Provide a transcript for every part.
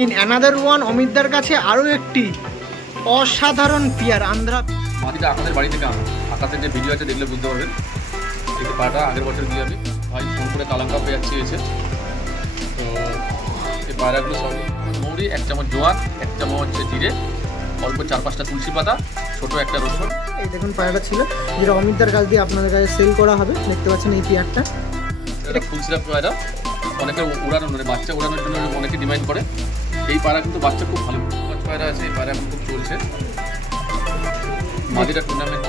In another one অমিতদার কাছে আরও একটি অসাধারণ পিয়ার আন্ধ্রা মাটিটা আপনাদের বাড়ি থেকে আকাশের যে ভিডিও আছে দেখলে বুঝতে পারবেন। এই পাটা আগের বছর দিয়ে আমি ভাই ফোন করে কালাঙ্কা পেঁয়াজ চেয়েছে তো এই পায়রাগুলো সব মৌরি এক চামচ জোয়ান এক চামচ হচ্ছে জিরে অল্প চার পাঁচটা তুলসী পাতা ছোটো একটা রসুন। এই দেখুন পায়রাটা ছিল যেটা অমিতদার কাছ দিয়ে আপনাদের কাছে সেল করা হবে। দেখতে পাচ্ছেন এই পিয়ারটা। এটা ফুলসিরা পায়রা। অনেকে উড়ানো মানে বাচ্চা উড়ানোর জন্য অনেকে ডিমান্ড করে। এই পাড়া কিন্তু বাচ্চা খুব ভালো। পাঁচ পায়রা আছে এই পায়রা এখন খুব চলছে। মাদিরা টুর্নামেন্ট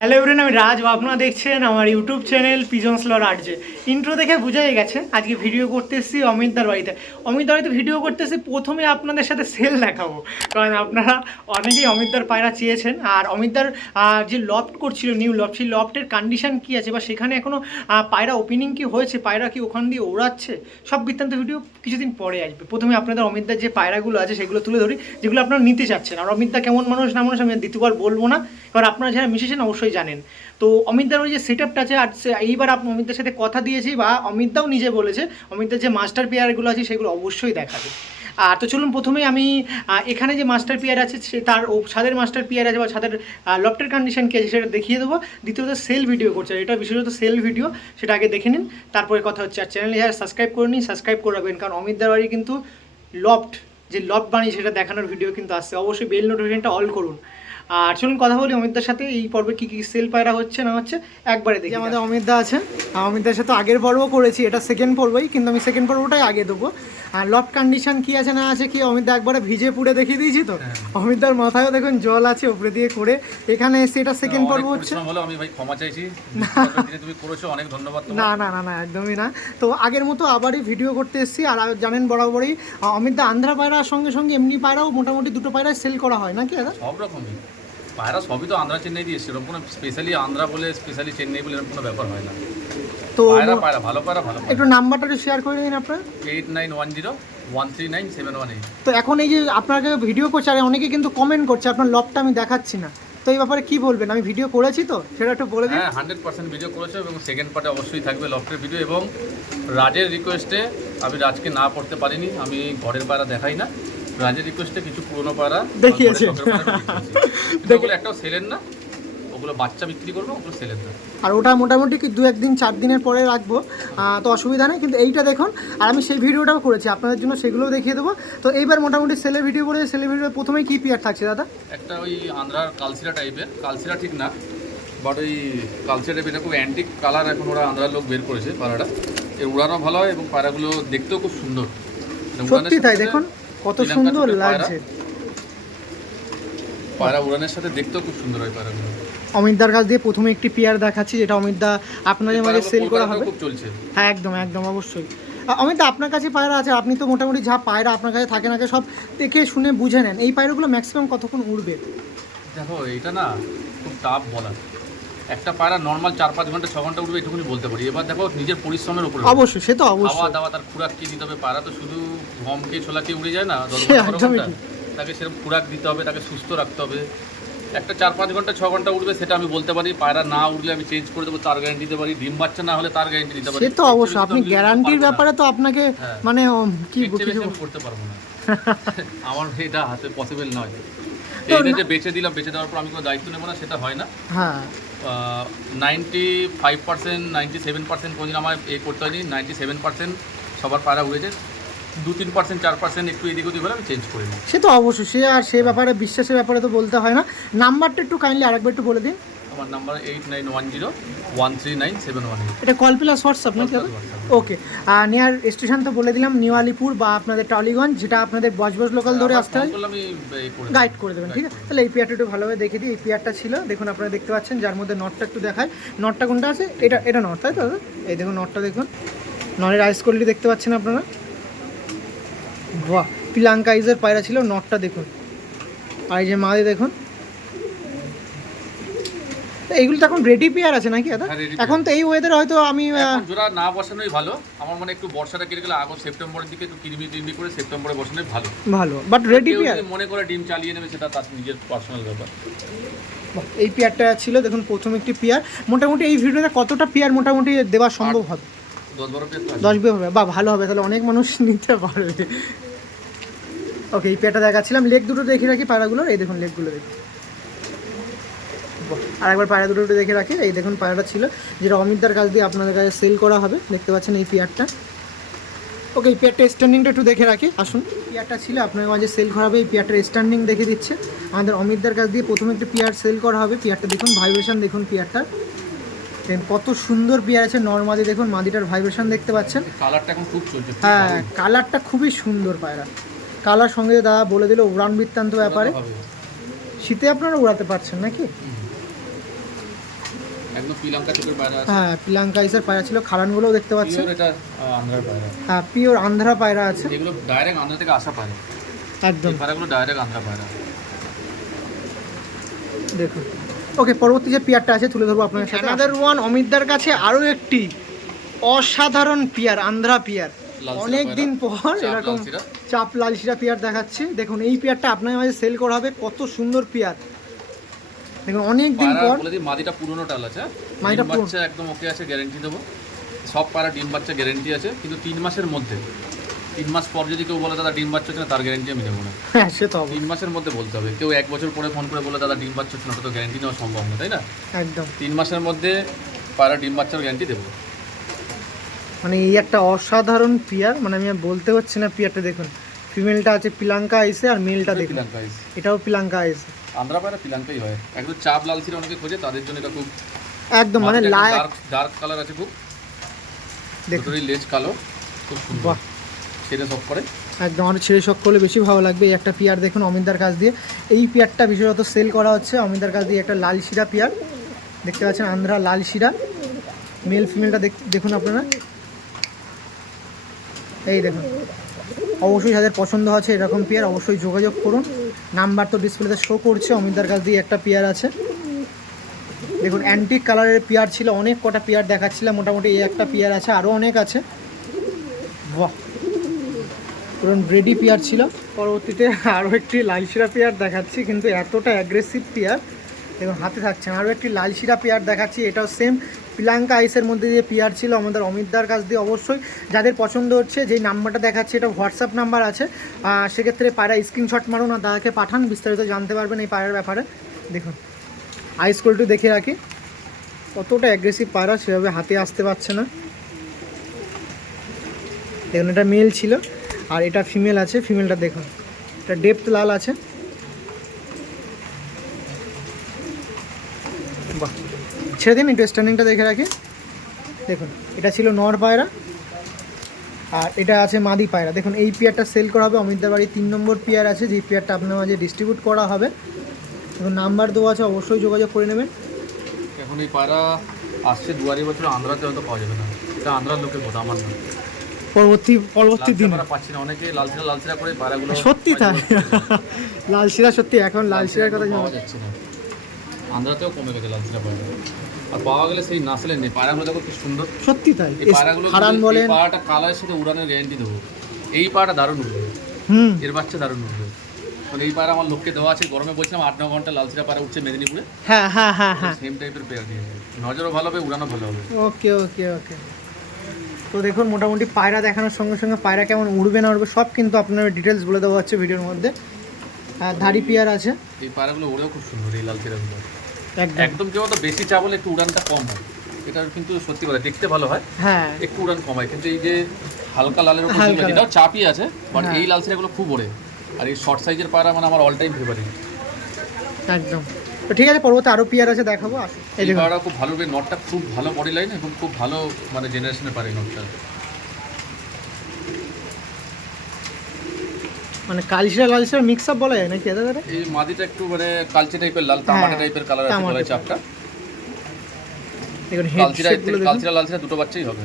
হ্যালো এভরিন আমি রাজ বা আপনারা দেখছেন আমার ইউটিউব চ্যানেল পিজন স্লর আর্টজে ইন্ট্রো দেখে বোঝাই গেছে। আজকে ভিডিও করতে এসেছি অমিতদার বাড়িতে। অমিতদার বাড়িতে ভিডিও করতে এসেছি, প্রথমে আপনাদের সাথে সেল দেখাবো। কারণ আপনারা অনেকেই অমিতদার পায়রা চেয়েছেন। আর অমিতদার যে লফট করছিল নিউ লফট সেই লফটের কন্ডিশন কী আছে? বা সেখানে এখনও পায়রা ওপেনিং কি হয়েছে? পায়রা কি ওখান দিয়ে ওড়াচ্ছে? সব বৃত্তান্ত ভিডিও কিছুদিন পরে আসবে। প্রথমে আপনাদের অমিতদার যে পায়রাগুলো আছে, সেগুলো তুলে ধরি, যেগুলো আপনারা নিতে চাচ্ছেন। আর অমিতদা কেমন মানুষ না মানুষ, আমি দ্বিতীয়বার বলব না। এবার আপনারা যারা মিশেছেন, অবশ্যই জানেন। তো অমিতদার ওই যে সেট আপটা আছে, আর এইবার আপনি অমিতদার সাথে কথা দিয়েছি বা অমিতদাও নিজে বলেছে অমিতদার যে মাস্টার পেয়ারগুলো আছে সেগুলো অবশ্যই দেখাবে। আর তো চলুন প্রথমে আমি এখানে যে মাস্টার পিয়ার আছে সে তার ও ছাদের মাস্টার পিয়ার আছে বা ছাদের লফটের কন্ডিশন কী আছে সেটা দেখিয়ে দেবো। দ্বিতীয়ত সেল ভিডিও করছে, এটা বিশেষত সেল ভিডিও সেটা আগে দেখে নিন। তারপরে কথা হচ্ছে, আর চ্যানেলে যারা সাবস্ক্রাইব করে নিন সাবস্ক্রাইব করবেন কারণ অমিতদার বাড়ি কিন্তু লফট যে লফট বানিয়ে সেটা দেখানোর ভিডিও কিন্তু আসছে। অবশ্যই বেল নোটিফিকেশনটা অল করুন। আর চলুন কথা বলি অমিতদার সাথে এই পর্বে কী কী সেল পায়রা হচ্ছে না হচ্ছে একবারে দেখি আমাদের অমিতদা আছে অমিতদার সাথে আগের পর্ব করেছি এটা সেকেন্ড পর্বই কিন্তু আমি সেকেন্ড পর্বটাই আগে দেবো। আর লফট কন্ডিশন কি আছে না আছে কি অমিতদা একবারে ভিজে পুড়ে দেখিয়ে দিয়েছি তো? অমিতদার মাথায়ও দেখুন জল আছে উপরে দিয়ে করে। এখানে এসে এটা সেকেন্ড পর্ব হচ্ছে। আমি ভাই ক্ষমা চাইছি। তুমি করেছ অনেক ধন্যবাদ না না না না একদমই না। তো আগের মতো আবারই ভিডিও করতে এসেছি আর জানেন বরাবরই অমিতদা আন্ধ্রা পায়রার সঙ্গে সঙ্গে এমনি পায়রাও মোটামুটি দুটো পায়রা সেল করা হয় নাকি দাদা? সব রকমই। পায়রা সবই তো আন্ধ্রা চেন্নাই দিয়ে সেরকম কোনো স্পেশালি আন্ধ্রা বলে স্পেশালি চেন্নাই বলে এরকম কোনো ব্যাপার হয় না। তো পায়রা পায়রা ভালো পায়রা ভালো একটু নাম্বারটা একটু শেয়ার করে দিন আপনার। Eight nine one zero one three nine seven one eight তো এখন এই যে আপনাকে ভিডিও করছে আর অনেকে কিন্তু কমেন্ট করছে আপনার লবটা আমি দেখাচ্ছি না। তো এই ব্যাপারে কি বলবেন? আমি ভিডিও করেছি তো সেটা একটু বলে দিন। হ্যাঁ হান্ড্রেড পার্সেন্ট ভিডিও করেছ এবং সেকেন্ড পার্টে অবশ্যই থাকবে লফটের ভিডিও এবং রাজের রিকোয়েস্টে আমি রাজকে না পড়তে পারিনি আমি ঘরের পায়রা দেখাই না। রাজের রিকোয়েস্টে কিছু পুরনো পায়রা দেখিয়েছে। ওগুলো একটাও সেলেন না। ওগুলো বাচ্চা বিক্রি করব ওগুলো সেলেন না। আর ওটা মোটামুটি কি দু একদিন চার দিনের পরে রাখব। তো অসুবিধা নেই কিন্তু এইটা দেখুন আর আমি সেই ভিডিওটাও করেছি আপনাদের জন্য সেগুলোও দেখিয়ে দেবো। তো এইবার মোটামুটি সেলের ভিডিও করে সেলের ভিডিও প্রথমেই কি পিয়ার থাকছে দাদা? একটা ওই আন্ধ্রার কালসিরা টাইপের কালসিরা ঠিক না বাট ওই কালসিরা টাইপের খুব অ্যান্টিক কালার এখন ওরা আন্ধ্রার লোক বের করেছে পাড়াটা। এর উড়ানো ভালো হয় এবং পায়রাগুলো দেখতেও খুব সুন্দর। সত্যি তাই দেখুন। কত সুন্দর লাগছে। পায়রা উড়ানের সাথে দেখতেও খুব সুন্দর হয় পায়রাগুলো। অমিতদার কাছ দিয়ে প্রথমে একটি পেয়ার দেখাচ্ছি যেটা অমিতদা আপনাদের মাঝে সেল করা হবে। খুব চলছে। হ্যাঁ একদম একদম অবশ্যই। অমিতদা আপনার কাছে পায়রা আছে আপনি তো মোটামুটি যা পায়রা আপনার কাছে থাকে না সব দেখে শুনে বুঝে নেন। এই পায়রাগুলো ম্যাক্সিমাম কতক্ষণ উড়বে? দেখো এটা না খুব টাফ বলা। একটা পায়রা নর্মাল চার পাঁচ ঘণ্টা ছ ঘণ্টা উঠবে এটুকুনি বলতে পারি। এবার দেখো নিজের পরিশ্রমের উপরে অবশ্যই সে তো অবশ্যই। খাওয়া দাওয়া তার খুরাক কি দিতে হবে পায়রা তো শুধু গম খেয়ে ছোলা খেয়ে উড়ে যায় না দশ ঘণ্টা। তাকে সেরকম খুরাক দিতে হবে তাকে সুস্থ রাখতে হবে। একটা চার পাঁচ ঘণ্টা ছ ঘণ্টা উঠবে সেটা আমি বলতে পারি। পায়রা না উঠলে আমি চেঞ্জ করে দেবো তার গ্যারান্টি দিতে পারি। ডিম বাচ্চা না হলে তার গ্যারান্টি দিতে পারি। সে তো অবশ্যই। আপনি গ্যারান্টির ব্যাপারে তো আপনাকে হ্যাঁ। মানে কি করতে পারব না। আমার এটা হাতে পসিবল নয়। এইটা যে বেচে দিলাম বেচে দেওয়ার পর আমি কোনো দায়িত্ব নেব না সেটা হয় না। হ্যাঁ। Ninety five percent ninety seven percent কোনদিন আমার এ করতে হয়নি। নাইনটি সেভেন পার্সেন্ট সবার পায়রা উড়েছে দু তিন পার্সেন্ট চার পার্সেন্ট একটু এদিক ওদিক হলে আমি চেঞ্জ করে নিই। সে তো অবশ্যই সে আর সে ব্যাপারে বিশ্বাসের ব্যাপারে তো বলতে হয় না। নাম্বারটা একটু কাইন্ডলি আরেকবার একটু বলে দিন। আমার number eight nine one zero one three nine seven one এটা কল প্লাস হোয়াটসঅ্যাপ নাকি। ওকে আর নিয়ার স্টেশন তো বলে দিলাম নিউ আলিপুর বা আপনাদের টলিগঞ্জ যেটা আপনাদের বজবজ লোকাল ধরে আসতে হয়। এই করে গাইড করে দেবেন ঠিক আছে? তাহলে এই পেয়ারটা একটু ভালোভাবে দেখে দিই এই পেয়ারটা ছিল। দেখুন আপনারা দেখতে পাচ্ছেন যার মধ্যে নটটা একটু দেখায়। নটটা কোনটা আছে? এটা এটা নট তাই তো এই দেখুন নটটা দেখুন। নটের আইস কোয়ালিটি দেখতে পাচ্ছেন আপনারা? বাহ পিলাঙ্কা আইজের পায়রা ছিল নটটা দেখুন। আর এই যে মাদি দেখুন। এইগুলো তো এখন রেডি পেয়ার আছে নাকি দাদা? হ্যাঁ, এখন তো এই ওয়েদারে হয়তো আমি জোড়া না বসানোই ভালো। আমার মনে একটু বর্ষাটা কেটে গেলে আগস্ট সেপ্টেম্বরের দিকে একটু কিরমি টিরমি করে সেপ্টেম্বরে বসানোই ভালো। ভালো বাট রেডি পেয়ার মনে করে ডিম চালিয়ে নেবে সেটা তার নিজের পার্সোনাল ব্যাপার। এই পেয়ারটা ছিল দেখুন প্রথম একটি পেয়ার মোটামুটি এই ভিডিওতে কতটা পেয়ার মোটামুটি দেওয়া সম্ভব হবে? দশ বিয়ে হবে। বা ভালো হবে। তাহলে অনেক মানুষ নিতে পারবে। ওকে, এই পেয়ারটা দেখাচ্ছিলাম। লেগ দুটো দেখে রাখি পায়রাগুলোর। এই দেখুন লেগগুলো দেখি আর একবার পায়রা দুটো একটু দেখে রাখি। এই দেখুন পায়রাটা ছিল, যেটা অমিতদার কাছ দিয়ে আপনাদের কাছে সেল করা হবে। দেখতে পাচ্ছেন এই পেয়ারটা। ওকে, এই পেয়ারটা স্ট্যান্ডিংটা একটু দেখে রাখি। আসুন। পেয়ারটা ছিল আপনার মাঝে সেল করা হবে। এই পেয়ারটার স্ট্যান্ডিং দেখে দিচ্ছে। আমাদের অমিতদার কাছ দিয়ে প্রথমে একটি পেয়ার সেল করা হবে। পেয়ারটা দেখুন ভাইব্রেশন দেখুন পেয়ারটা কত সুন্দর পেয়ার আছে নর্মাদি। দেখুন মাদিটার ভাইব্রেশন দেখতে পাচ্ছেন। কালারটা এখন খুব চলছে হ্যাঁ কালারটা খুবই সুন্দর পায়রা। কালার সঙ্গে দাদা বলে দিল উড়ান বৃত্তান্ত ব্যাপারে। শীতে আপনারা উড়াতে পারছেন নাকি? একদম পিলাঙ্কা চোখের পায়রা আছে। হ্যাঁ পিলাঙ্কা ইসের পায়রা ছিল খারানগুলোও দেখতে পাচ্ছেন। এটা আহ, পায়রা। হ্যাঁ পিওর আন্ধ্রা পায়রা আছে। এগুলো ডাইরেক্ট আন্ধ্রা থেকে আসা পায়রা। একদম। পায়রাগুলো ডাইরেক্ট আন্ধ্রা পায়রা। দেখুন। ওকে পরবর্তী যে পিয়ারটা আছে তুলে ধরবো আপনার সাথে। আমাদের ওয়ান অমিতদার কাছে আরও একটি অসাধারণ পিয়ার আন্ধ্রা পিয়ার। অনেক দিন পর চাপ এরকম লালসিরা। চাপ লালশিরা পিয়ার দেখাচ্ছে। দেখুন এই পিয়ারটা আপনার মাঝে সেল করা হবে। কত সুন্দর পিয়ার। দেখুন অনেক দিন পর মাদিটা পুরনো টাল আছে মাদিটা পুরনো। বাচ্চা একদম ওকে আছে গ্যারেন্টি দেবো। সব পায়রা ডিম বাচ্চা গ্যারেন্টি আছে কিন্তু তিন মাসের মধ্যে। তিন মাস পর যদি কেউ বলে দাদা ডিম বাচ্চা হচ্ছে না তার গ্যারেন্টি আমি দেবো না। হ্যাঁ সে তো তিন মাসের মধ্যে বলতে হবে। কেউ এক বছর পরে ফোন করে বলে দাদা ডিম বাচ্চা হচ্ছে না ওটা তো গ্যারেন্টি নেওয়া সম্ভব না তাই না? একদম। তিন মাসের মধ্যে পায়রা ডিম বাচ্চার গ্যারেন্টি দেবো। মানে এই একটা অসাধারণ পিয়ার মানে আমি আর বলতে হচ্ছে না পিয়ারটা দেখুন। ফিমেলটা আছে পিলাঙ্কা আইসে আর মেলটা দেখুন। পিলাঙ্কা is। এটাও পিলাঙ্কা আইসে। আন্ধ্রা পায়রা পিলাঙ্কাই হয়। একদম চাপ লাল ছিল অনেকে খোঁজে তাদের জন্য এটা খুব একদম মানে ডার্ক ডার্ক কালার আছে খুব। দেখুন। লেজ কালো খুব সুন্দর। সেটা সব করে। একদম আরও ছেড়ে শখ করলে বেশি ভালো লাগবে। এই একটা পিয়ার দেখুন অমিতার কাছ দিয়ে। এই পিয়ারটা বিশেষত সেল করা হচ্ছে অমিতার কাছ দিয়ে, একটা লাল শিরা পিয়ার। দেখতে পাচ্ছেন, আন্ধ্রা লাল শিরা। মেল ফিমেলটা দেখুন আপনারা। এই দেখুন। অবশ্যই যাদের পছন্দ আছে এরকম পেয়ার, অবশ্যই যোগাযোগ করুন। নাম্বার তো ডিসপ্লেতে শো করছে অমিতার কাছ দিয়ে একটা পেয়ার আছে। দেখুন অ্যান্টিক কালারের পেয়ার ছিল, অনেক কটা পেয়ার দেখাচ্ছিলাম। মোটামুটি এই একটা পেয়ার আছে আরও অনেক আছে। বাহ! পুরো ব্রেডি পেয়ার ছিল। পরবর্তীতে আরও একটি লালশিরা পেয়ার দেখাচ্ছি, কিন্তু এতটা অ্যাগ্রেসিভ পেয়ার এবং হাতে থাকছে। আরও একটি লালশিরা পেয়ার দেখাচ্ছি, এটাও সেম পিলাঙ্কা আইসের মধ্যে যে পেয়ার ছিল, আমাদের অমিতদার কাছ দিয়ে অবশ্যই। যাদের পছন্দ হচ্ছে, যেই নাম্বারটা দেখাচ্ছে, এটা হোয়াটসঅ্যাপ নাম্বার আছে। সেক্ষেত্রে পায়রা স্ক্রিনশট মারুন আর দাদাকে পাঠান, বিস্তারিত জানতে পারবেন এই পায়রার ব্যাপারে। দেখুন আইস কোয়ালিটি দেখে রাখি। কতটা অ্যাগ্রেসিভ পায়রা সেভাবে হাতে আসতে পারছে না। দেখুন, এটা মেল ছিল। আর এটা ফিমেল আছে ফিমেলটা দেখুন। এটা ডেপথ লাল আছে। বাহ। ছেড়ে দিন, একটু স্ট্যান্ডিংটা দেখে রাখি। দেখুন, এটা ছিল নর পায়রা। আর এটা আছে মাদি পায়রা। দেখুন, এই পেয়ারটা সেল করা হবে অমিতদার বাড়ি তিন নম্বর পেয়ার আছে। যেই পেয়ারটা আপনার মাঝে ডিস্ট্রিবিউট করা হবে। দেখুন নাম্বার দেওয়া আছে, অবশ্যই যোগাযোগ করে নেবেন। এখন এই পায়রা আসছে দুয়ারি বছর, আন্ধ্রাতে হয়তো পাওয়া যাবে না। এটা আন্ধ্রার লোকের কথা, আমার পরবর্তী পরবর্তী দিন। পাচ্ছি না অনেকে লালচিরা লালচিরা করে পায়রাগুলো সত্যি তাই লাল শিরা সত্যি এখন লাল শিরার কথা জানা যাচ্ছে না। আন্ধ্রাতেও কমে গেছে লালচিরা পায়রা আর পাওয়া গেলে সেই নাসলের নেই। পায়রাগুলো দেখো কি সুন্দর। সত্যি তাই? এই পায়রাগুলো হারান বলেন। পায়রাটা কালারের সাথে উড়ানের গ্যারেন্টি দেবো। এই পায়রাটা দারুণ উঠবে হুম। এর বাচ্চা দারুণ উঠবে মানে এই পায়রা আমার লোককে দেওয়া আছে। গরমে বলছিলাম আট ন ঘণ্টা লালচিরা পায়রা উঠছে মেদিনীপুরে। হ্যাঁ হ্যাঁ হ্যাঁ হ্যাঁ। সেম টাইপের পেয়ার দিয়েছে নজরও ভালো হবে উড়ানো ভালো হবে। ওকে ওকে ওকে। তো দেখুন মোটামুটি পায়রা দেখানোর সঙ্গে সঙ্গে পায়রা কেমন উড়বে না উড়বে সব কিন্তু আপনার ডিটেলস বলে দেওয়া হচ্ছে ভিডিওর মধ্যে। ধাড়ি পিয়ার আছে। এই পায়রাগুলো ওড়েও খুব সুন্দর এই লালচিরাগুলো একদম। একদম কেউ তো বেশি চা বলে একটু উড়ানটা কম হয়। এটা কিন্তু সত্যি কথা দেখতে ভালো হয়। হ্যাঁ। একটু উড়ান কমায় কিন্তু এই যে হালকা লালের উপর লাল। যেটাও চাপই আছে বাট হ্যাঁ। এই লাল সিরাগুলো খুব ওড়ে। আর এই শর্ট সাইজের পায়রা মানে আমার অল টাইম ফেভারিট একদম। তো ঠিক আছে পরবর্তী আরও পিয়ার আছে দেখাবো এই এই দেখুন। খুব ভালো নটটা খুব ভালো বডি লাইন এবং খুব ভালো মানে জেনারেশনে পারে নটটা। মানে কালশিরা লালশিরা মিক্স আপ বলা যায় নাকি দাদা এই মাদিটা একটু মানে কালচে টাইপের লাল তামাটে টাইপের কালার আছে গলায় চাপটা। দেখুন হেড কালচিরা শেপগুলো দেখুন। কালচিরা লালচিরা দুটো বাচ্চাই হবে।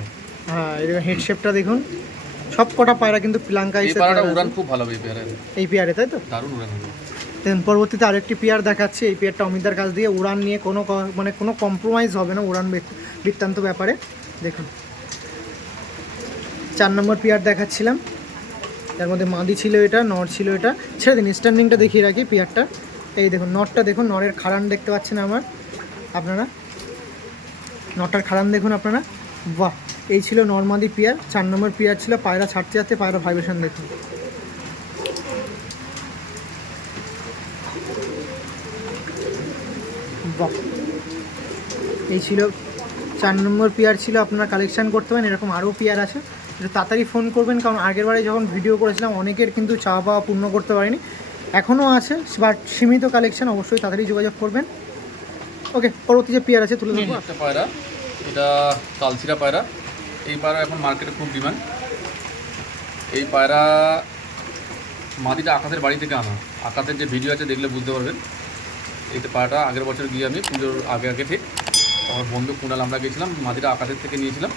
হ্যাঁ এই দেখুন হেড শেপটা দেখুন। সব কটা পায়রা কিন্তু পিলাঙ্কা এই পায়রাটা উড়ান খুব ভালো হবে এই পেয়ারের এই পেয়ারে তাই তো? দারুণ উড়ান হবে। পরবর্তীতে আরেকটি পেয়ার দেখাচ্ছি। এই পেয়ারটা অমিতার কাছ দিয়ে উড়ান নিয়ে কোনো মানে কোনো কম্প্রোমাইজ হবে না উড়ান বৃত- বৃত্তান্ত ব্যাপারে। দেখুন। চার নম্বর পেয়ার দেখাচ্ছিলাম। তার মধ্যে মাদি ছিল এটা, নর ছিল এটা। ছেড়ে দিন স্ট্যান্ডিংটা দেখিয়ে রাখি পেয়ারটা। এই দেখুন, নরটা দেখুন, নরের খাড়ান দেখতে পাচ্ছেন আমার আপনারা। নটার খাড়ান দেখুন আপনারা। বাহ, এই ছিল নর্মাদি পিয়ার। চার নম্বর পিয়ার ছিল, পায়রা ছাড়তে যাচ্ছে, পায়রা ভাইব্রেশন দেখুন। বাহ এই ছিল, চার নম্বর পেয়ার ছিল, আপনারা কালেকশন করতে পারেন, এরকম আরও পেয়ার আছে। তাড়াতাড়ি ফোন করবেন, কারণ আগের বারে যখন ভিডিও করেছিলাম, অনেকের কিন্তু চাওয়া পাওয়া পূর্ণ করতে পারিনি। এখনও আছে বাট সীমিত কালেকশন অবশ্যই তাড়াতাড়ি যোগাযোগ করবেন। ওকে পরবর্তী যে পেয়ার আছে, তুলে দেবো পায়রা, এটা কালচিরা পায়রা। এই পায়রা এখন মার্কেটে খুব ডিমান্ড এই পায়রা মাদিটা আকাশের বাড়ি থেকে আনা। আকাশের যে ভিডিও আছে, দেখলে বুঝতে পারবেন। এই তো পায়রাটা আগের বছর গিয়ে আমি পুজোর আগে আগে ঠিক আমার বন্ধু কুণাল আমরা গেছিলাম মাদিটা আকাশের থেকে নিয়েছিলাম।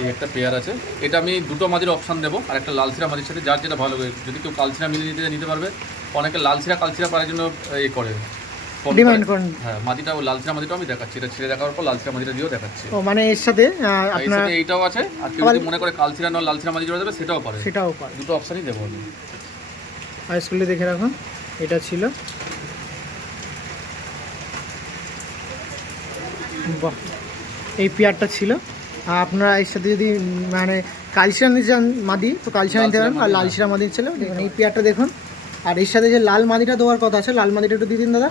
এই একটা পেয়ার আছে। এটা আমি দুটো মাদির অপশান দেবো আর একটা লালচিরা মাদির সাথে যার যেটা ভালো লাগে যদি কেউ কালচিরা মিলিয়ে নিতে নিতে পারবে অনেকে লালচিরা কালচিরা পাড়ার জন্য এ করে। ডিমান্ড করেন। হ্যাঁ মাটিটা ও লালচিরা মাটিটাও আমি দেখাচ্ছি। এটা ছেড়ে দেখার পর লালচিরা মাটিটা দিয়েও দেখাচ্ছি। ও মানে এর সাথে আহ, আর এর আপনার এইটাও আছে আর কেউ যদি মনে করে কালচিরা নয় লালচিরা মাটি জোড়া দেবে সেটাও পারে। সেটাও পারে। দুটো অপশানই দেবো আমি। স্কুলে দেখে রাখুন। এটা ছিল। বাহ এই পেয়ারটা ছিল। আর আপনারা এর সাথে যদি মানে কালচিরা নিতে চান মাদি তো কালচিরা নিতে পারেন। আর লালচিরা মাদি ছিল দেখুন এই পেয়ারটা দেখুন। আর এর সাথে যে লাল মাদিটা দেওয়ার কথা আছে লাল মাদিটা একটু দিয়ে দিন দাদা।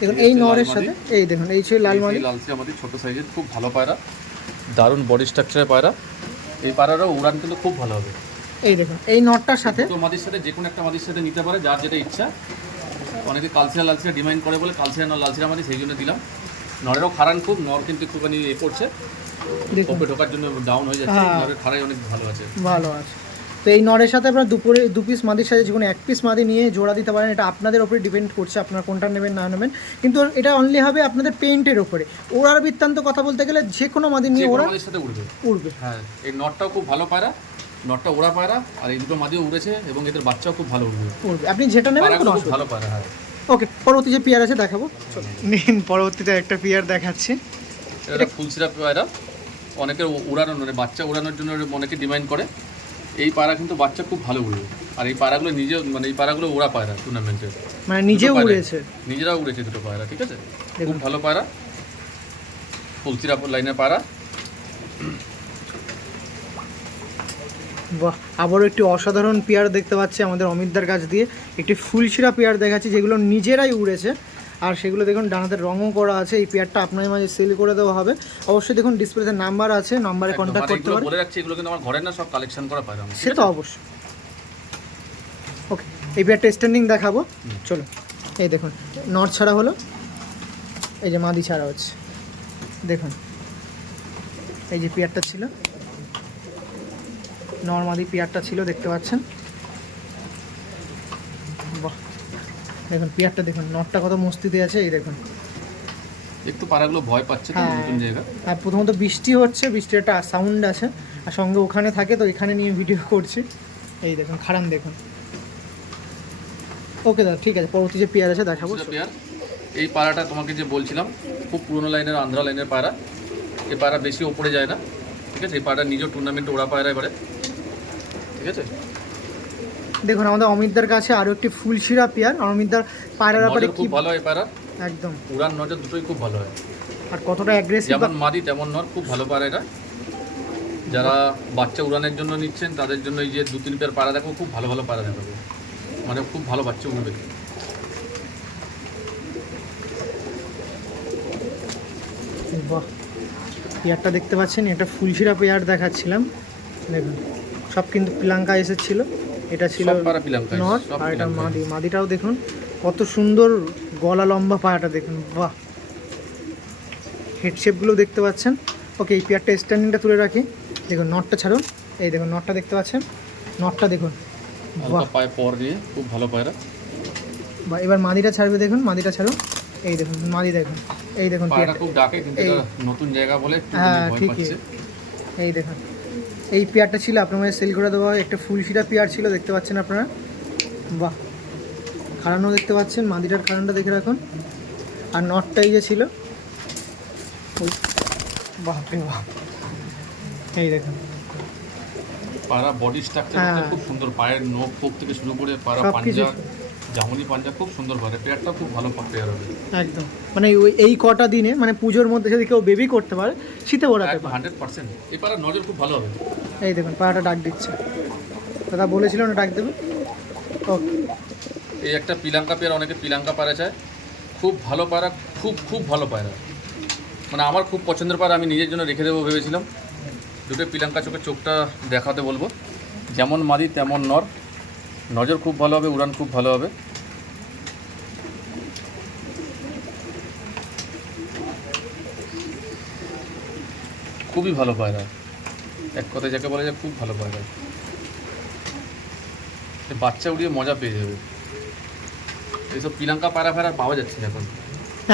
দেখুন এই নরের সাথে এই দেখুন এই ছিল লাল মাদি। এই লালচিরা মাটি ছোট সাইজের খুব ভালো পায়রা। দারুণ বডি স্ট্রাকচারের পায়রা। এই পায়রারও উড়ান কিন্তু খুব ভালো হবে। এই দেখুন এই নটটার সাথে দুটো মাদির সাথে যে কোনো একটা মাদির সাথে নিতে পারে যার যেটা ইচ্ছা। অনেকে কালচিরা লালচিরা ডিমান্ড করে বলে কালচিরা নয় লালচিরা মাদি সেই জন্য দিলাম। নরেরও খারান খুব নর কিন্তু একটুখানি এ করছে। কপে ঢোকার জন্য ডাউন হয়ে যাচ্ছে হ্যাঁ। নরের খারাই অনেক ভালো আছে। ভালো আছে। তো এই নরের সাথে আপনার দুপুরে দু পিস মাদির সাথে যে কোনো এক পিস মাদি নিয়ে জোড়া দিতে পারেন এটা আপনাদের উপরে ডিপেন্ড করছে আপনারা কোনটা নেবেন না নেবেন। কিন্তু এটা অনলি হবে আপনাদের পেইন্টের উপরে। ওড়ার বৃত্তান্ত কথা বলতে গেলে যে কোনো মাদি নিয়ে ওরা সাথে উড়বে। উড়বে। হ্যাঁ এই নটটাও খুব ভালো পায়রা। নটটা ওড়া পায়রা আর এই দুটো মাদিও উড়েছে এবং এদের বাচ্চাও খুব ভালো উড়বে। উড়বে। আপনি যেটা নেবেন কোনো অসুবিধা ভালো পায়রা হ্যাঁ। ওকে পরবর্তী যে পিয়ার আছে দেখাবো। নিন পরবর্তীতে একটা পিয়ার দেখাচ্ছি। এটা ফুলসিরা পায়রা। অনেকের উ- উড়ানো মানে বাচ্চা উড়ানোর জন্য অনেকে ডিমান্ড করে। এই পায়রা কিন্তু বাচ্চা খুব ভালো উড়বে। আর এই পায়রাগুলো নিজে মানে এই পায়রাগুলো ওড়া পায়রা টুর্নামেন্টে মানে নিজেও পায়রা। উড়েছে। নিজেরা উড়েছে দুটো পায়রা ঠিক আছে? খুব ভালো পায়রা। ফুলসিরা লাইনের পায়রা। বাহ আবারও একটি অসাধারণ পেয়ার দেখতে পাচ্ছি আমাদের অমিতদার কাছ দিয়ে। একটি ফুলশিরা পেয়ার দেখাচ্ছি যেগুলো নিজেরাই উড়েছে। আর সেগুলো দেখুন ডানাতে রঙও করা আছে। এই পেয়ারটা আপনার মাঝে সেল করে দেওয়া হবে। অবশ্যই দেখুন ডিসপ্লেতে নাম্বার আছে নাম্বারে কন্ট্যাক্ট আর করতে পারেন। বলে রাখছি এগুলো কিন্তু আমার ঘরের না সব কালেকশন করা পায়রা সে তো অবশ্যই। ওকে এই পেয়ারটা স্ট্যান্ডিং দেখাবো। চলো এই দেখুন নট ছাড়া হলো। এই যে মাদি ছাড়া হচ্ছে। দেখুন এই যে পেয়ারটা ছিল। নর্মাদি পেয়ারটা ছিল দেখতে পাচ্ছেন? বাহ দেখুন পেয়ারটা দেখুন নটটা কত মস্তিতে আছে এই দেখুন। একটু পায়রাগুলো ভয় পাচ্ছে তো হ্যাঁ। নতুন জায়গা। আর প্রথমত বৃষ্টি হচ্ছে বৃষ্টির একটা সাউন্ড আছে আর সঙ্গে ওখানে থাকে তো এখানে নিয়ে ভিডিও করছি। এই দেখুন খারান দেখুন। ওকে দাদা ঠিক আছে পরবর্তী যে পেয়ার আছে দেখাবো। পেয়ার এই পাড়াটা তোমাকে যে বলছিলাম খুব পুরোনো লাইনের আন্ধ্রা লাইনের পাড়া। এই পাড়া বেশি ওপরে যায় না ঠিক আছে? এই পায়রা নিজের টুর্নামেন্টে ওরা পায়রা এবারে। ঠিক আছে? দেখুন আমাদের অমিতদার কাছে আরও একটি ফুল ফুলশিরা পেয়ার। আর অমিতদার পায়রার ব্যাপারে কি খুব ভালো হয় পায়রা। একদম। উড়ান নজর দুটোই খুব ভালো হয়। আর কতটা অ্যাগ্রেসিভ যেমন মাদি তেমন নর খুব ভালো পায়রা এটা। যারা বাচ্চা উড়ানের জন্য নিচ্ছেন তাদের জন্য এই যে দু তিন পেয়ার পায়রা দেখো খুব ভালো ভালো পায়রা দেখাবো মানে খুব ভালো বাচ্চা উড়বে। বাহ পেয়ারটা দেখতে পাচ্ছেন? এটা ফুলশিরা পেয়ার দেখাচ্ছিলাম। দেখুন। সব কিন্তু পিলাঙ্কা এসেছিল। এটা ছিল নর আর এটা মাদি। মাদিটাও দেখুন কত সুন্দর গলা লম্বা পায়াটা দেখুন বাহ! হেড শেপগুলো দেখতে পাচ্ছেন। ওকে এই পেয়ারটা স্ট্যান্ডিংটা তুলে রাখি। দেখুন নটটা ছাড়ুন। এই দেখুন নটটা দেখতে পাচ্ছেন? নটটা দেখুন পায়ে পর দিয়ে খুব ভালো পায়রা। বা এবার মাদিটা ছাড়বে দেখুন মাদিটা ছাড়ুন। এই দেখুন মাদি দেখুন এই দেখুন পায়রা খুব ডাকে কিন্তু এই- নতুন জায়গা বলে হ্যাঁ, ঠিকই। এই দেখুন। এই পেয়ারটা ছিল আপনার সেল করে দেওয়া। একটা ফুলশিরা পেয়ার ছিল দেখতে পাচ্ছেন আপনারা? বাহ! খাড়ানো দেখতে পাচ্ছেন মাদিটার খাড়ানটা দেখে রাখুন। আর নটটা এই যে ছিল। বাহ রে বাহ। এই দেখুন। পায়রা বডি স্ট্রাকচার হ্যাঁ। খুব সুন্দর পায়ের নখ ফোক থেকে শুরু করে সব পাঞ্জা জামুনি পাঞ্জা খুব সুন্দর পায়রা পেয়ারটা খুব ভালো পেয়ার হবে একদম। মানে ওই- এই কটা দিনে মানে পুজোর মধ্যে যদি কেউ বেবি করতে পারে শীতে ওড়াতে পারে হান্ড্রেড পার্সেন্ট এই পায়রা নজর খুব ভালো হবে। এই দেখুন পাড়াটা ডাক দিচ্ছে। দাদা বলেছিল না ডাক দেবে? ওকে। এই একটা পিলাঙ্কা পেয়ারা অনেকে পিলাঙ্কা পায়রা চায়। খুব ভালো পায়রা খুব খুব ভালো পায়রা মানে আমার খুব পছন্দের পায়রা আমি নিজের জন্য রেখে দেবো ভেবেছিলাম। দুটো পিলাঙ্কা চোখের চোখটা দেখাতে বলব। যেমন মাদি তেমন নর। নজর খুব ভালো হবে উড়ান খুব ভালো হবে। খুবই ভালো পায়রা এক কথায় যাকে বলা যায় খুব ভালো পায়রা বাচ্চা উড়িয়ে মজা পেয়ে যাবে। এইসব পিলাঙ্কা পায়রা ফেরা পাওয়া যাচ্ছে না এখন।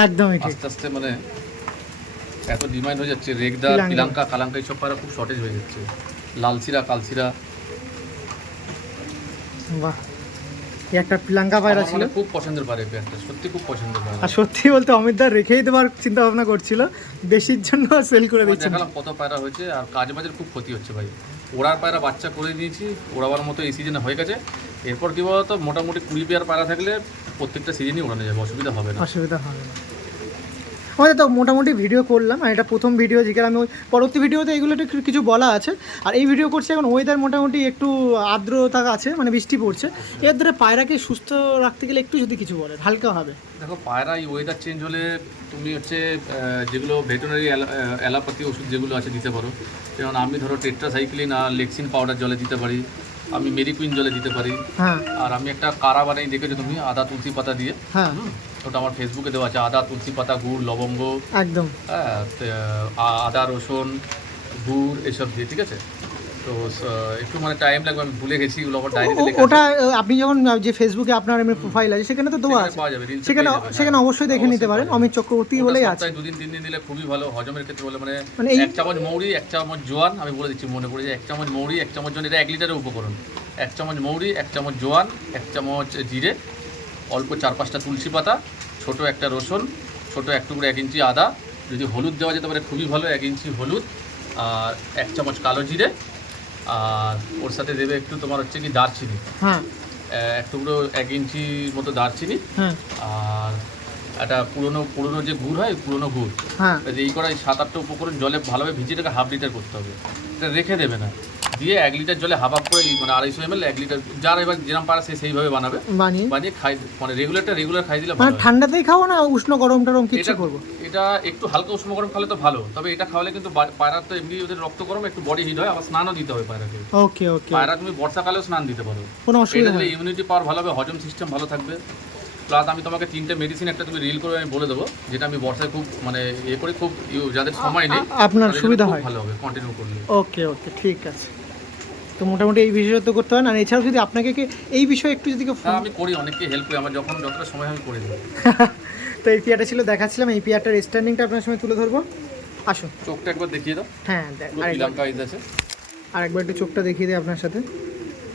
একদমই আস্তে আস্তে মানে এত ডিমান্ড হয়ে যাচ্ছে। রেগদা পিলাঙ্কা। পিলাঙ্কা কালাঙ্কা এইসব পায়রা খুব শর্টেজ হয়ে যাচ্ছে। লালসিরা কালসিরা বাহ। একটা পায়রা ছিল। খুব পছন্দের সত্যি খুব পছন্দের পায়রা আর সত্যি বলতে অমিত দা রেখেই দেওয়ার চিন্তা ভাবনা করছিল। বেশির জন্য সেল করে আমার দেখালাম কত পায়রা হয়েছে আর কাজ বাজের খুব ক্ষতি হচ্ছে ভাই। ওড়ার পায়রা বাচ্চা করে দিয়েছি ওড়াবার মতো এই সিজনে হয়ে গেছে। এরপর কি বলতো মোটামুটি কুড়ি পেয়ার পায়রা থাকলে প্রত্যেকটা সিজনই ওড়ানো যাবে অসুবিধা হবে না। অসুবিধা হবে না। আমাদের তো মোটামুটি ভিডিও করলাম আর এটা প্রথম ভিডিও যেখানে আমি পরবর্তী ভিডিওতে এগুলো একটু কিছু বলা আছে। আর এই ভিডিও করছি এখন ওয়েদার মোটামুটি একটু আর্দ্রতা আছে মানে বৃষ্টি পড়ছে। এর ধরে পায়রাকে সুস্থ রাখতে গেলে একটু যদি কিছু বলে হালকা হবে। দেখো পায়রা এই ওয়েদার চেঞ্জ হলে তুমি হচ্ছে যেগুলো ভেটেনারি অ্যালোপ্যাথি ওষুধ যেগুলো আছে দিতে পারো। যেমন আমি ধরো টেট্রাসাইক্লিন আর লেক্সিন পাউডার জলে দিতে পারি আমি মেরিকুইন জলে দিতে পারি। হ্যাঁ। আর আমি একটা কারা বানাই দেখেছ তুমি? আদা তুলসী পাতা দিয়ে। হ্যাঁ। ওটা আমার ফেসবুকে দেওয়া আছে আদা তুলসী পাতা গুড় লবঙ্গ। একদম। হ্যাঁ আদা রসুন গুড় এসব দিয়ে ঠিক আছে? তো একটু মানে টাইম লাগবে আমি ভুলে গেছি ওগুলো আমার ডায়েরিতে লেখা ওটা আপনি যখন যে ফেসবুকে আপনার এমনি প্রোফাইল আছে সেখানে তো দেওয়া আছে। সেখানে হ্যাঁ। সেখানে অবশ্যই দেখে নিতে পারেন অমিত চক্রবর্তী বলেই আছে। দুদিন তিন দিন দিলে খুবই ভালো হজমের ক্ষেত্রে বলে মানে মানে এক চামচ মৌরি এক চামচ জোয়ান আমি বলে দিচ্ছি মনে পড়ে যে এক চামচ মৌরি এক চামচ জোয়ান এটা এক লিটারের উপকরণ। এক চামচ মৌরি এক চামচ জোয়ান এক চামচ জিরে অল্প চার পাঁচটা তুলসী পাতা ছোট একটা রসুন ছোট এক টুকরো এক ইঞ্চি আদা যদি হলুদ দেওয়া যেতে পারে খুবই ভালো এক ইঞ্চি হলুদ আর এক চামচ কালো জিরে আর ওর সাথে দেবে একটু তোমার হচ্ছে কি দারচিনি। হ্যাঁ। এক টুকরো এক ইঞ্চি মতো দারচিনি। হ্যাঁ। আর একটা পুরনো পুরনো যে গুড় হয় পুরনো গুড়। হ্যাঁ। এই কড়াই সাত আটটা উপকরণ জলে ভালোভাবে ভিজিয়ে রেখে হাফ লিটার করতে হবে। এটা রেখে দেবে না। দিয়ে এক লিটার জলে হাফ হাফ করে মানে আড়াইশো এম এল এক লিটার যার এবার যেরকম পারা সে সেইভাবে বানাবে। বানিয়ে? বানিয়ে খাই মানে রেগুলারটা রেগুলার খাই দিলে মানে ঠান্ডাতেই খাব না উষ্ণ গরম টরম কিছু এটা করব? এটা একটু হালকা উষ্ণ গরম খালে তো ভালো তবে এটা খাওয়ালে কিন্তু পায়রার তো এমনি ওদের রক্ত গরম একটু বডি হিট হয় আবার স্নানও দিতে হবে পায়রাকে। ওকে ওকে পায়রা তুমি বর্ষাকালেও স্নান দিতে পারো। কোনো অসুবিধা নেই। ইমিউনিটি পাওয়ার ভালো হবে হজম সিস্টেম ভালো থাকবে। প্লাস আমি তোমাকে তিনটে মেডিসিন একটা তুমি রিল করে আমি বলে দেবো যেটা আমি বর্ষায় খুব মানে ইয়ে করে খুব যাদের সময় নেই আপনার সুবিধা হয়। ভালো হবে কন্টিনিউ করলে ওকে ওকে ঠিক আছে। তো মোটামুটি এই বিষয়ে তো করতে পারেন আর এছাড়াও যদি আপনাকে কি এই বিষয়ে একটু যদি হ্যাঁ আমি করি অনেককে হেল্প করি আমার যখন যতটা সময় আমি করে দেবো। তো এই পিয়াটা ছিল দেখাচ্ছিলাম এই পিয়াটার স্ট্যান্ডিংটা আপনার সময় তুলে ধরবো। আসুন। চোখটা একবার দেখিয়ে দাও। হ্যাঁ আইজ আছে। আরেকবার একটু চোখটা দেখিয়ে দিই আপনার সাথে।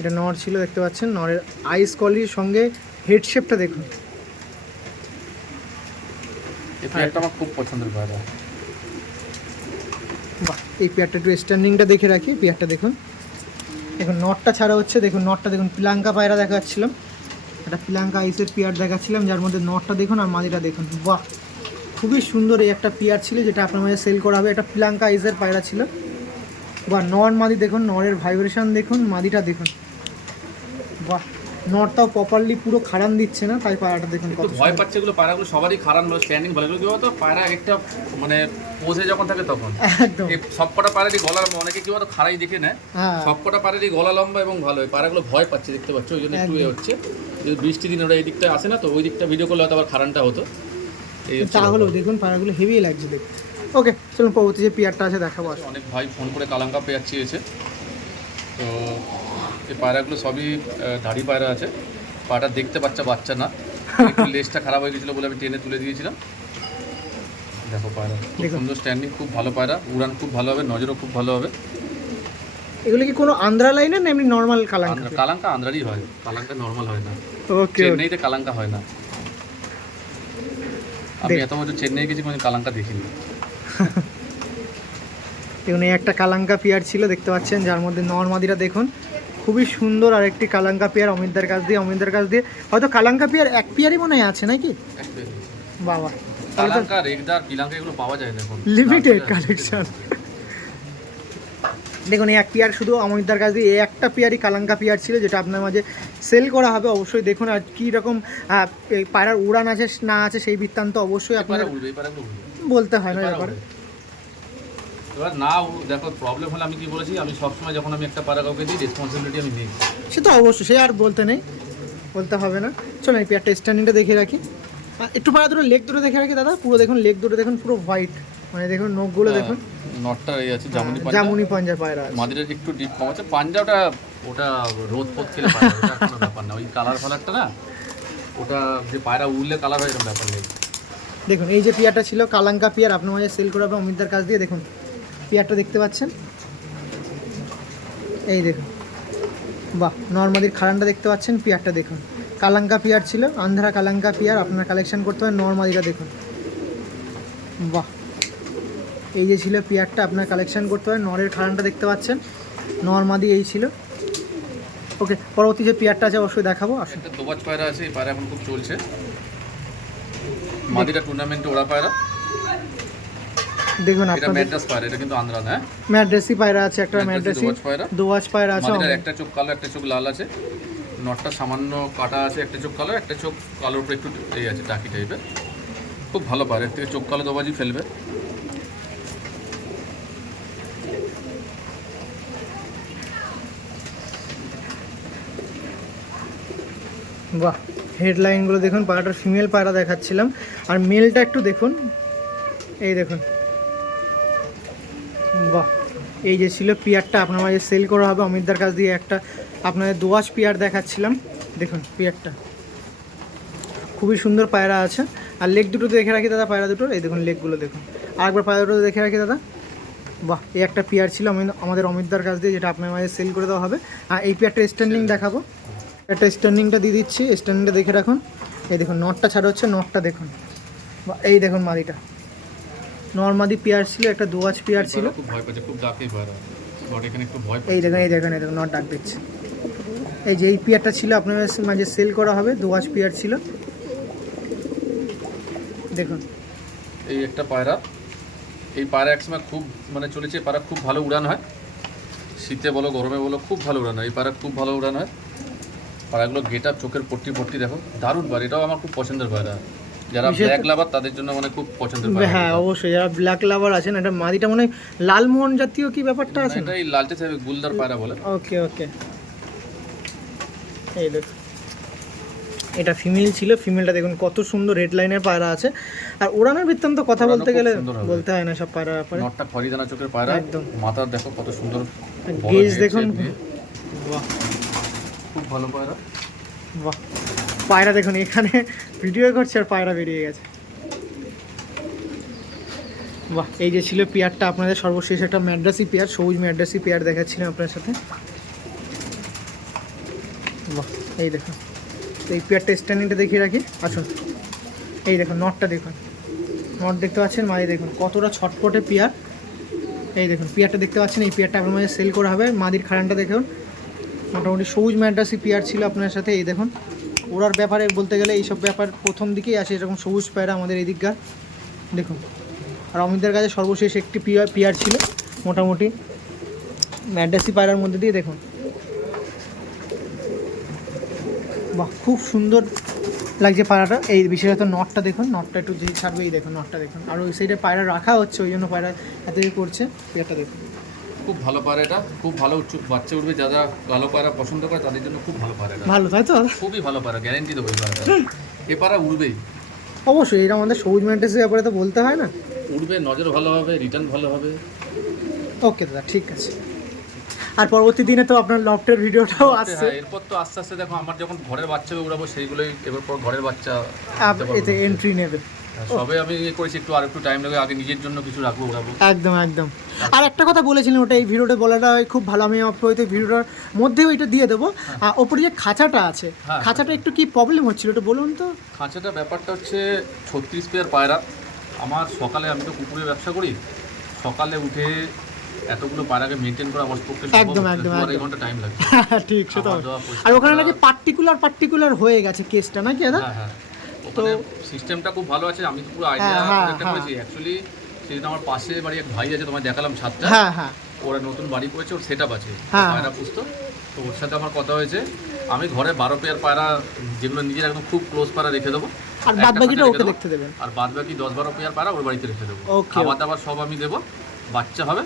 এটা নর ছিল দেখতে পাচ্ছেন নরের আইস কোয়ালিটির সঙ্গে হেড শেপটা দেখুন। এই পেয়ারটা আমার খুব পছন্দের পায়রা বাহ এই পেয়ারটা একটু স্ট্যান্ডিংটা দেখে রাখি পেয়ারটা দেখুন। দেখুন নটটা ছাড়া হচ্ছে দেখুন নটটা দেখুন পিলাঙ্কা পায়রা দেখাচ্ছিলাম। একটা পিলাঙ্কা আইসের পেয়ার দেখাচ্ছিলাম যার মধ্যে নটটা দেখুন আর মাদিটা দেখুন। বাহ খুবই সুন্দর এই একটা পেয়ার ছিল যেটা আপনার মাঝে সেল করা হবে। একটা পিলাঙ্কা আইসের পায়রা ছিল। বাহ নর মাদি দেখুন নরের ভাইব্রেশন দেখুন মাদিটা দেখুন। বাহ নরটাও প্রপারলি পুরো খাড়ান দিচ্ছে না তাই পায়রাটা দেখুন কত ভয় পাচ্ছে এগুলো পায়রাগুলো সবারই খারাপ ভালো স্ট্যান্ডিং ভালো কি বলতো পায়রা একটা মানে পোজে যখন থাকে তখন। একদম। সবকটা পায়রারই গলা লম্বা অনেকে কি বলতো খাড়াই দেখে নেয়। হ্যাঁ। সবকটা পায়রারই গলা লম্বা এবং ভালো পায়রাগুলো ভয় পাচ্ছে দেখতে পাচ্ছ? ওই জন্য একটু এ হচ্ছে। যে বৃষ্টি দিন ওরা এই দিকটা আসে না তো ওই দিকটা ভিডিও করলে হয়তো আবার খারানটা হতো। তাহলেও দেখুন পায়রাগুলো হেভি লাগছে দেখতে। ওকে চলুন পরবর্তী যে পেয়ারটা আছে দেখাবো। অনেক ভাই ফোন করে কালাঙ্কা পেয়ার চেয়েছে। তো এই পায়রাগুলো সবই ধাড়ি পায়রা আছে। পাটা দেখতে বাচ্চা বাচ্চা না। একটু লেজটা খারাপ হয়ে গেছিল বলে আমি টেনে তুলে দিয়েছিলাম। দেখো পায়রা খুব সুন্দর স্ট্যান্ডিং খুব ভালো পায়রা। উড়ান খুব ভালো হবে নজরও খুব ভালো হবে। এগুলো কি কোনো আন্ধ্রা লাইনের না এমনি নর্মাল কালাঙ্কা? কালাঙ্কা আন্ধ্রারই হয়। কালাঙ্কা নর্মাল হয় না। ওকে চেন্নাইতে কালাঙ্কা হয় না। আমি এত বছর চেন্নাই গেছি কোনো কালাঙ্কা দেখিনি। দেখুন এই একটা কালাঙ্কা পিয়ার ছিল দেখতে পাচ্ছেন যার মধ্যে নর্মাদিরা দেখুন। খুবই সুন্দর আর একটি কালাঙ্কা পেয়ার অমিতদার কাছ দিয়ে অমিতদার কাছ দিয়ে। হয়তো কালাঙ্কা পেয়ার এক পেয়ারই মনে হয় আছে নাকি? বাবা। কালাঙ্কা রেগদার পিলাঙ্কা এগুলো পাওয়া যায় দেখুন লিমিটেড কালেকশন দেখুন এই এক পেয়ার শুধু অমিতদার কাছ দিয়ে এই একটা পেয়ারই কালাঙ্কা পেয়ার ছিল যেটা আপনার মাঝে সেল করা হবে অবশ্যই দেখুন। আর কী রকম পায়রার উড়ান আছে না আছে সেই বৃত্তান্ত অবশ্যই আপনারা বলতে হয় না ব্যাপারে। এবার না দেখো প্রবলেম হলে আমি কি বলেছি আমি সবসময় যখন আমি একটা পাড়া কাউকে দিই রেসপন্সিবিলিটি আমি নিই। সে তো অবশ্যই সে আর বলতে নেই বলতে হবে না। চলো এই পেয়ারটা স্ট্যান্ডিংটা দেখে রাখি। একটু পায়রা দুটো লেগ দুটো দেখে রাখি দাদা। পুরো দেখুন লেগ দুটো দেখুন পুরো হোয়াইট মানে দেখুন নখগুলো দেখুন। নটটা এই আছে জামুনি পাঞ্জা। জামুনি পাঞ্জার পায়রা। মাদিরের একটু ডিপ কম আছে। পাঞ্জাটা ওটা রোদ ফোদ খেলে পায় ওটা কোনো ব্যাপার না। ওই কালার ফালারটা না ওটা যে পায়রা উড়লে কালার হয় এরকম ব্যাপার নেই। দেখুন এই যে পিয়ারটা ছিল কালাঙ্কা পিয়ার আপনার মাঝে সেল করাবে অমিতদার কাছ দিয়ে দেখুন। পিয়ারটা দেখতে পাচ্ছেন? এই দেখুন। বাহ নর্মাদির খারানটা দেখতে পাচ্ছেন, পেয়ারটা দেখুন। কালাঙ্কা পেয়ার ছিল, আন্ধ্রা কালাঙ্কা পেয়ার, আপনার কালেকশন করতে হবে নর্মাদিটা দেখুন। বাহ, এই যে ছিল পেয়ারটা, আপনার কালেকশন করতে হবে নরের খারানটা দেখতে পাচ্ছেন নর্মাদি এই ছিল। ওকে পরবর্তী যে পেয়ারটা আছে, অবশ্যই দেখাবো খুব চলছে। পায়রা। দেখুন আপনাদের ম্যাড্রাস পায়রা এটা কিন্তু আন্ধ্রা না হ্যাঁ? ম্যাড্রেসি পায়রা আছে একটা ম্যাড্রেসি পায়রা। দোয়াজ পায়রা আছে মাদিরার একটা চোখ কালো একটা চোখ লাল আছে। নটটা সামান্য কাটা আছে একটা চোখ কালো একটা চোখ কালোর উপরে একটু এই আছে টাকি টাইপের খুব ভালো পারে এর থেকে চোখ কালো দোবাজি ফেলবে। বাহ হেডলাইনগুলো দেখুন পায়রাটার ফিমেল পায়রা দেখাচ্ছিলাম। আর মেলটা একটু দেখুন। এই দেখুন। এই যে ছিল পিয়ারটা, আপনার মাঝে সেল করা হবে অমিতদার কাছ দিয়ে একটা আপনাদের দোয়াশ পিয়ার দেখাচ্ছিলাম। দেখুন পিয়ারটা। খুবই সুন্দর পায়রা আছে। আর লেগ দুটো দেখে রাখি দাদা, পায়রা দুটো এই দেখুন লেগগুলো দেখুন। আর একবার পায়রা দুটো দেখে রাখি দাদা। বাহ, এই একটা পিয়ার ছিল আমি- আমাদের অমিতদার কাছ দিয়ে, যেটা আপনার মাঝে সেল করে দেওয়া হবে। আর এই পিয়ারটা স্ট্যান্ডিং দেখাবো। একটা স্ট্যান্ডিংটা দিয়ে দিচ্ছি স্ট্যান্ডিংটা দেখে রাখুন। এই দেখুন নটটা ছাড়া হচ্ছে নটটা দেখুন। এই দেখুন মাদিটা। নর্মাদি পেয়ার ছিল একটা দোয়াজ পেয়ার ছিল। খুব ভয় পাচ্ছে খুব ডাকে এখানে একটু ভয় এই পাচ্ছে। এই দেখুন এই দেখুন নট ডাক দিচ্ছে এই যে এই পেয়ারটা ছিল আপনার মাঝে সেল করা হবে দোয়াজ পেয়ার ছিল। দেখুন। এই একটা পায়রা। এই পায়রা একসময় খুব মানে চলেছে এই পায়রা খুব ভালো উড়ান হয়। শীতে বলো গরমে বলো খুব ভালো উড়ান হয়। এই পায়রা খুব ভালো উড়ান হয়। পায়রাগুলো গেট আপ চোখের পট্টি পট্টি দেখো। দারুণ পায়রা এটাও আমার খুব পছন্দের পায়রা। যারা ব্ল্যাক লাভার তাদের জন্য মানে খুব পছন্দের হ্যাঁ অবশ্যই যারা ব্ল্যাক লাভার আছেন এটা মাদিটা মনে লালমোহন জাতীয় কি ব্যাপারটা আছে এটা এই লালচে সাহেব গুলদার পায়রা বলে। ওকে ওকে। এই দেখুন এটা ফিমেল ছিল ফিমেলটা দেখুন কত সুন্দর রেড লাইনের পায়রা আছে। আর ওড়ানোর বৃত্তান্ত কথা বলতে গেলে বলতে হয় না সব পায়রা ব্যাপারে। নটটা খরিদানা চোখের পায়রা। একদম। মাথার দেখো কত সুন্দর গেজ দেখুন। বাহ। খুব ভালো পায়রা। বাহ। পায়রা দেখুন, এখানে ভিডিও করছে আর পায়রা বেরিয়ে গেছে। বাহ, এই যে ছিল পেয়ারটা, আপনাদের সর্বশেষ একটা ম্যাড্রাসি পেয়ার, সবুজ ম্যাড্রাসি পেয়ার দেখাচ্ছিলাম আপনার সাথে। বাহ, এই দেখুন, তো এই পেয়ারটা স্ট্যান্ডিংটা দেখিয়ে রাখি, আসুন। এই দেখুন, নটটা দেখুন। নট দেখতে পাচ্ছেন? মাঝে দেখুন, কতটা ছটপটে পেয়ার। এই দেখুন, পেয়ারটা দেখতে পাচ্ছেন? এই পেয়ারটা আপনার মাঝে সেল করা হবে। মাদির খাড়ানটা দেখুন। মোটামুটি সবুজ ম্যাড্রাসি পেয়ার ছিল আপনার সাথে, এই দেখুন। ওড়ার ব্যাপারে বলতে গেলে এইসব ব্যাপার প্রথম দিকেই আসে, এরকম সবুজ পায়রা আমাদের এদিককার। দেখুন, আর অমিতদের কাছে সর্বশেষ একটি পিয়ার পিয়ার ছিল, মোটামুটি। ম্যাড্রাসি পায়রার মধ্যে দিয়ে দেখুন। বাহ, খুব সুন্দর লাগছে পায়রাটা। এই বিশেষত নটটা দেখুন, নটটা একটু যে ছাড়বে এই দেখুন, নটটা দেখুন। আর ওই সাইডে পায়রা রাখা হচ্ছে, ওই জন্য পায়রা এত ইয়ে করছে, পেয়ারটা দেখুন। খুব ভালো পারে এটা খুব ভালো উচ্চ বাচ্চা উঠবে যারা ভালো পায়রা পছন্দ করে তাদের জন্য খুব ভালো পারে এটা। ভালো তাই তো? খুবই ভালো পায়রা গ্যারেন্টি দেবো এই পায়রাটা এ পায়রা উড়বেই। অবশ্যই এটা আমাদের সবুজ ম্যাড্রাসের ব্যাপারে তো বলতে হয় না? উড়বে নজর ভালো হবে রিটার্ন ভালো হবে। ওকে দাদা ঠিক আছে। আর পরবর্তী দিনে তো আপনার লফটের ভিডিওটাও আসছে। হ্যাঁ এরপর তো আস্তে আস্তে দেখো আমার যখন ঘরের বাচ্চা উড়াবো সেইগুলোই এবার পর ঘরের বাচ্চা এতে এন্ট্রি নেবে। সবে আমি ইয়ে করেছি একটু আর একটু টাইম লাগবে আগে নিজের জন্য কিছু রাখব একদম একদম। আর একটা কথা বলেছিলেন ওটা এই ভিডিওটা বলাটা খুব ভালো আমি হয়তো ভিডিওটার মধ্যেও এটা দিয়ে দেবো। আর ওপরে যে খাঁচাটা আছে হ্যাঁ, খাঁচাটা। একটু কি প্রবলেম হচ্ছিল ওটা বলুন তো? খাঁচাটা ব্যাপারটা হচ্ছে ছত্রিশ পেয়ার পায়রা। আমার সকালে আমি তো কুকুরের ব্যবসা করি সকালে উঠে এতগুলো পায়রাকে মেনটেন করা আমার পক্ষে একদম। একদম, আড়াই ঘণ্টা টাইম লাগে ঠিক সেটা আর ওখানে নাকি পার্টিকুলার পার্টিকুলার হয়ে গেছে কেসটা নাকি দাদা? হ্যাঁ হ্যাঁ। ওখানে সিস্টেমটা খুব ভালো আছে আমি তো পুরো আইডিয়া হ্যাঁ, হ্যাঁ, হ্যাঁ। করেছি। অ্যাকচুয়ালি সেদিন আমার পাশে বাড়ি এক ভাই আছে তোমায় দেখালাম ছাদটা। হ্যাঁ হ্যাঁ। ওরা নতুন বাড়ি করেছে ওর সেট আপ আছে। পায়রা পুষতো তো ওর সাথে আমার কথা হয়েছে আমি ঘরে বারো পেয়ার পায়রা যেগুলো নিজের একদম খুব ক্লোজ পায়রা রেখে দেবো। আর বাদ বাকিটা ওকে দেখতে দেবেন। আর বাদ বাকি দশ বারো পেয়ার পায়রা ওর বাড়িতে রেখে দেবো. খাবার দাবার সব আমি দেবো বাচ্চা হবে।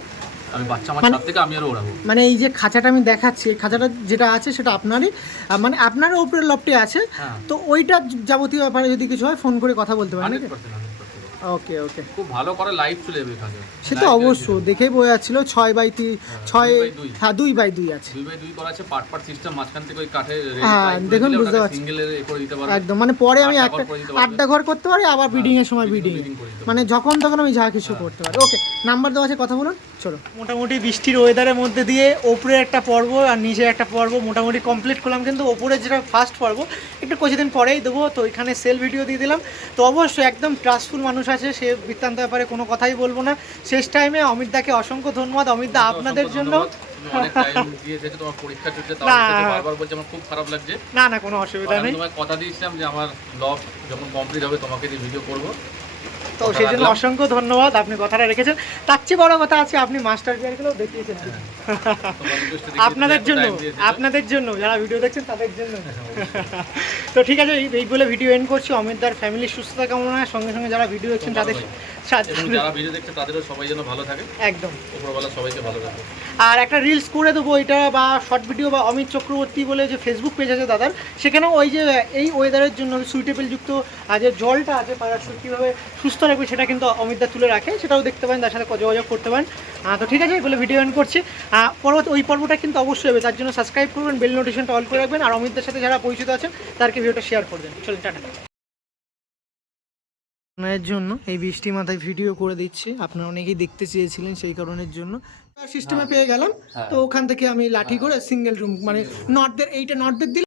আমি বাচ্চা আমার মানে- থেকে আমি আরও ওড়াবো। মানে এই যে খাঁচাটা আমি দেখাচ্ছি এই খাঁচাটা যেটা আছে সেটা আপনারই মানে আপনার উপরের লপটে আছে। হ্যাঁ। তো ওইটা যাবতীয় ব্যাপারে যদি কিছু হয় ফোন করে কথা বলতে পারেন hundred percent hundred percent okay okay খুব ভালো করে লাইভ চলে যাবে এখানে। সে তো অবশ্য দেখেই বোঝা যাচ্ছিল ছয় বাই তিন ছয় দুই বাই দুই। হ্যাঁ দুই বাই দুই আছে। দুই বাই দুই করা আছে পার্ট পার্ট সিস্টেম মাঝখান থেকে ওই কাঠের হ্যাঁ, দেখুন বুঝতে পারছি। সিঙ্গেলের এ করে দিতে পারবে। একদম মানে পরে আমি আড্ডা একটা। আড্ডা ঘর করতে পারি আবার ব্রিডিং এর সময় পারবে। মানে যখন তখন আমি যা কিছু করতে পারি। ওকে নাম্বার দেওয়া আছে কথা বলুন চলো। মোটামুটি বৃষ্টির ওয়েদারের মধ্যে দিয়ে ওপরে একটা পর্ব আর নিচে একটা পর্ব মোটামুটি কমপ্লিট করলাম কিন্তু ওপরে যেটা ফার্স্ট পর্ব একটু কিছুদিন পরেই দেবো। তো এখানে সেল ভিডিও দিয়ে দিলাম। তো অবশ্যই একদম ট্রাস্টফুল মানুষ আছে সে বৃত্তান্ত ব্যাপারে কোনো কথাই বলব না। শেষ টাইমে অমিত দাকে অসংখ্য ধন্যবাদ। অমিত দা আপনাদের জন্য? না। বলছে আমার খুব খারাপ লাগছে। না না কোনো অসুবিধা নেই। কথা দিয়েছিলাম যে আমার ব্লগ যখন কমপ্লিট হবে তোমাকে দিয়ে ভিডিও করব। তো সেই জন্য অসংখ্য ধন্যবাদ আপনি কথাটা রেখেছেন। তার চেয়ে বড় কথা আছে আপনি মাস্টার প্লেয়ারগুলোও দেখিয়েছেন। দেখিয়েছি, আপনাদের জন্য। আপনাদের জন্য যারা ভিডিও দেখছেন তাদের জন্য। তো ঠিক আছে এই- বলে ভিডিও এন্ড করছি। অমিতদার ফ্যামিলির সুস্থতা কামনায় সঙ্গে সঙ্গে যারা ভিডিও দেখছেন তাদের সাথে- যারা ভিডিও দেখছে তাদেরও সবাই যেন ভালো থাকে। একদম। উপরবেলা সবাইকে ভালো রাখে আর একটা রিলস করে দেবো এটা বা শর্ট ভিডিও বা অমিত চক্রবর্তী বলে যে ফেসবুক পেজ আছে দাদার সেখানেও ওই যে এই ওয়েদারের জন্য সুইটেবল যুক্ত আর যে জলটা আছে পাড়ার কীভাবে সুস্থ রাখবে সেটা কিন্তু অমিতদা তুলে রাখে সেটাও দেখতে পারেন তার সাথে যোগাযোগ করতে পারেন। তো ঠিক আছে বলে ভিডিও এন্ড করছি। পরবর্তী ওই পর্বটা কিন্তু অবশ্যই হবে তার জন্য সাবস্ক্রাইব করবেন বেল নোটিফিকেশনটা অল করে রাখবেন আর অমিতদের সাথে যারা পরিচিত আছেন তাদেরকে ভিডিওটা শেয়ার করবেন চলুন টাটা। আপনার জন্য এই বৃষ্টি মাথায় ভিডিও করে দিচ্ছি। আপনারা অনেকেই দেখতে চেয়েছিলেন সেই কারণের জন্য। সিস্টেমে পেয়ে গেলাম হ্যাঁ। তো ওখান থেকে আমি লাঠি করে সিঙ্গেল রুম মানে নর্থদের এইটা নর্থদের দিলে